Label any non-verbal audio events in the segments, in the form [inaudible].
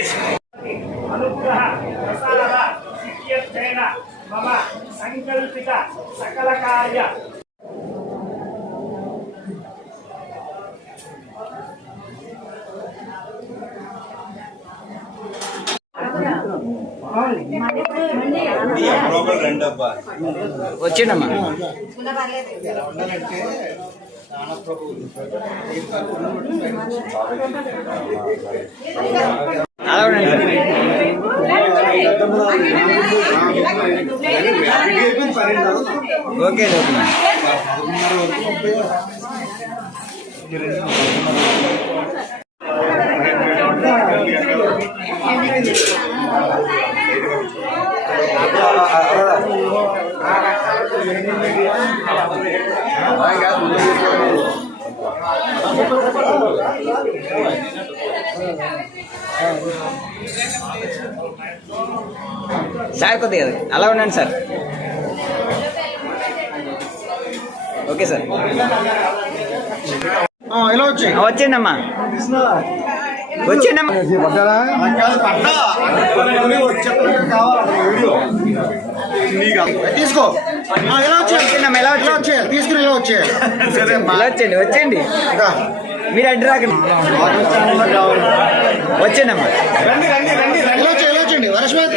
గణేష్ అనుగ్రహ ప్రసాద సిద్ధ్యర్థేన మమ సంకల్పిత సకల కార్య. వచ్చిండమ్మా. ఓకే సార్ కొద్దిగా అలా ఉండండి సార్. Okay sir. ఇలా వచ్చి వచ్చిండమ్మా తీసుకో. ఎలా ఇలా వచ్చి వచ్చేయాలి తీసుకుని వచ్చండి [laughs] వచ్చండి ఇంకా. మీరు అడ్డు రాకండి. వచ్చిండమ్మా ఇలా వచ్చి ఇలా వచ్చండి వరస్మత్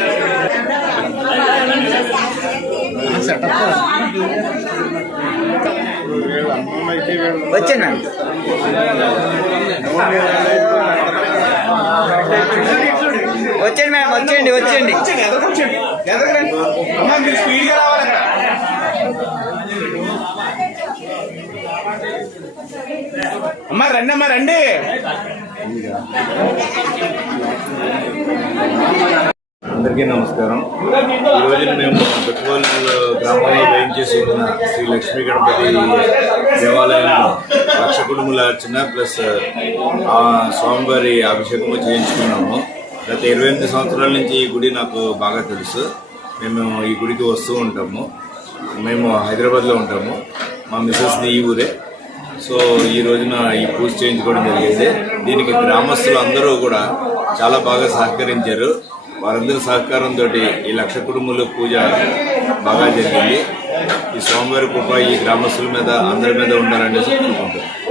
వచ్చండి వచ్చండి అమ్మా రండి అమ్మా రండి. అందరికీ నమస్కారం. ఈరోజు మేము పెట్టుకోల్ గ్రామంలో వేయించేసి ఉన్న శ్రీ లక్ష్మీ గణపతి దేవాలయంలో లక్ష కుటుంబల అర్చన ప్లస్ స్వామివారి అభిషేకము చేయించుకున్నాము. గత ఇరవై ఎనిమిది సంవత్సరాల నుంచి ఈ గుడి నాకు బాగా తెలుసు. మేము ఈ గుడికి వస్తూ ఉంటాము. మేము హైదరాబాద్లో ఉంటాము. మా మిస్సెస్ది ఈ ఊరే. సో ఈ రోజున ఈ పూజ చేయించుకోవడం జరిగింది. దీనికి గ్రామస్తులు అందరూ కూడా చాలా బాగా సహకరించారు. వారందరి సహకారంతో ఈ లక్ష కుటుంబాల పూజ బాగా జరిగింది. ఈ స్వామివారి కృప ఈ గ్రామస్తుల మీద అందరి మీద ఉండాలనేసి కోరుకుంటున్నాను